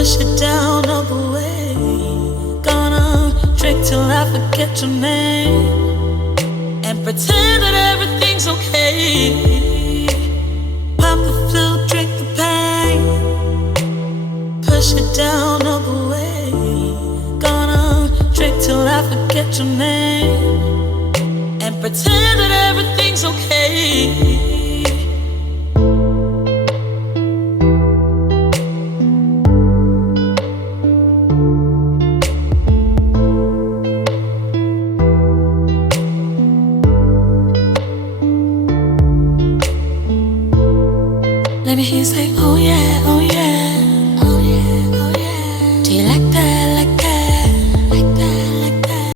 push it down all the way. Gonna drink till I forget your name and pretend that everything's okay. Pop the flute, drink the pain, push it down all the way. Gonna drink till I forget your name and pretend that everything's okay. Let me hear you say, oh yeah, oh